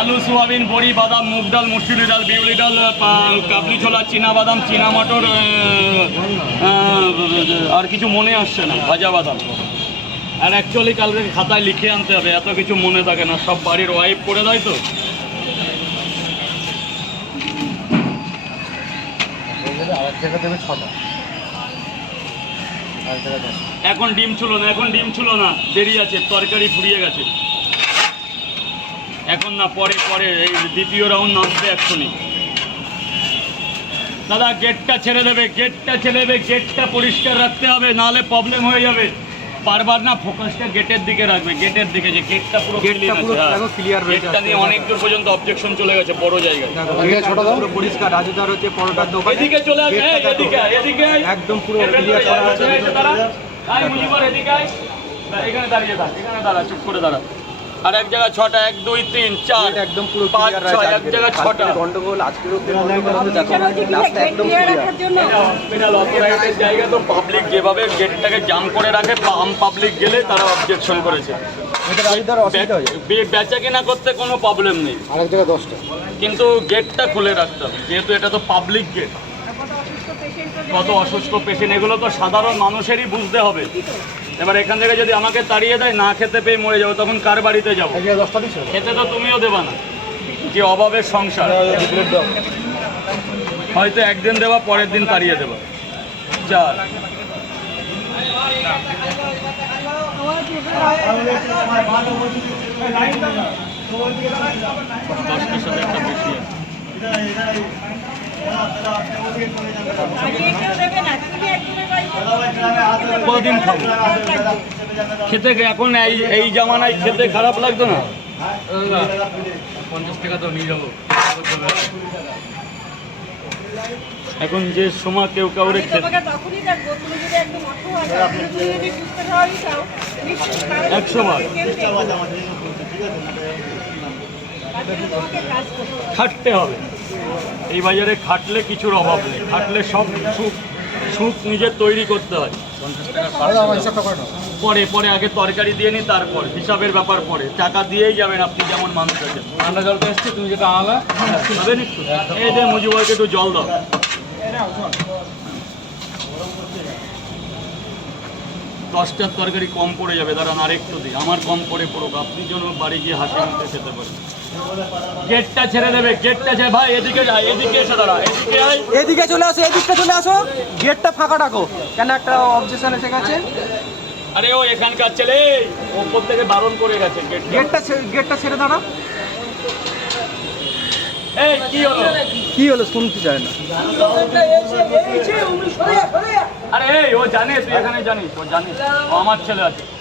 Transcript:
আলু, সোয়াবিন, বড়ি, বাদাম, মুগ ডাল, মুসুরি ডাল, বিউলি ডাল, কাবলি ছোলা, চীনা বাদাম, চীনা মটর, আর কিছু মনে আসছে না, ভাজা বাদাম। আর অ্যাকচুয়ালি কালকে খাতায় লিখে আনতে হবে, এত কিছু মনে থাকে না, সব বাড়ির ওয়াইফ করে দেয় তো। এখন ডিম ছিল না, দেরি আছে, তরকারি ফুরিয়ে গেছে। এখন না, পরে পরে এই দ্বিতীয় রাউন্ড নামবে এক্ষুনি। দাদা গেটটা ছেড়ে দেবে, গেটটা পরিষ্কার রাখতে হবে, নাহলে প্রবলেম হয়ে যাবে। বারবার না ফোকাসটা গেটের দিকে রাখবে, গেটের দিকে, যে গেটটা পুরো ক্লিয়ার। গেটটা নিয়ে অনেক দূর পর্যন্ত অবজেকশন চলে গেছে বড় জায়গায়। পুরো পরিষ্কার। রাজুদার হচ্ছে পরোটার দোকান, এদিকে চলে আসবে, এদিকে একদম পুরো ক্লিয়ার করা আছে। এখানে দাঁড়িয়ে থাক, এখানে দাঁড়া, চুপ করে দাঁড়া। আর এক জায়গায় 6টা, 1 2 3 4 একদম পুরো 5 6, এক জায়গায় 6টা গন্ডগোল। আজকেরও একদম হসপিটাল অথরাইজের জায়গা তো পাবলিক যেভাবে গেটটাকে জাম করে রাখে, পাবলিক গেলে তারা অবজেকশন করেছে। বেচা কেনা করতে কোনো প্রবলেম নেই, আরেক জায়গায় 10টা, কিন্তু গেটটা খুলে রাখতে হবে, যেহেতু এটা তো পাবলিক গেট। কত অসুস্থ পেশেন্ট, এগুলো তো সাধারণ মানুষেরই বুঝতে হবে। এবার এখান থেকে যদি আমাকে তাড়িয়ে দেয়, না খেতে পেয়ে মরে যাবো, তখন কার বাড়িতে যাবো? খেতে তো তুমিও দেবা না, যে অভাবের সংসার। হয়তো একদিন দেওয়া, পরের দিন তাড়িয়ে দেবা। 4 10টার সাথে একটা বেশি আছে। কদিন খাবো খেতে? এখন এই জামানায় খেতে খারাপ লাগতো না? 50 টাকা তো নিয়ে যাবো। এখন যে সময় কেউ কাউরে খেতে 100 বার খাটতে হবে। এই বাজারে খাটলে কিছুর অভাব নেই, খাটলে সব সুখ নিজের তৈরি করতে হয়। পরে পরে আগে তরকারি দিয়ে নি, তারপর হিসাবের ব্যাপার পরে। টাকা দিয়েই যাবেন আপনি, যেমন মানুষ আছে। ঠান্ডা জলটা এসছে, তুমি যেটা আনলা খাবেন একটু। এই যে মুজিবকে একটু জল দাও। 10টার তরকারি কম পড়ে যাবে, দাঁড়ান আর একটু দিই। আমার কম পড়ে পড়ুক, আপনি যেন বাড়ি গিয়ে হাসি মুখে খেতে পারেন। গেটটা ছেড়ে দেবে, গেটটা ছেড়ে। ভাই এদিকে যায়, এদিকে এসে দাঁড়া, এদিকে আয়, এদিকে চলে আসো, এদিকটা চলে আসো। গেটটা ফাঁকা রাখো, কেন একটা অবজেকশন এসে গেছে। আরে ও এখানকার ছেলে, ওপর থেকে বারণ করে গেছে। গেটটা ছেড়ে দাঁড়া। এই কি হলো শুনতে চায় না। আরে এই ও জানে, তুই এখানে জানিস, ও জানিস ও আমার ছেলে আছে।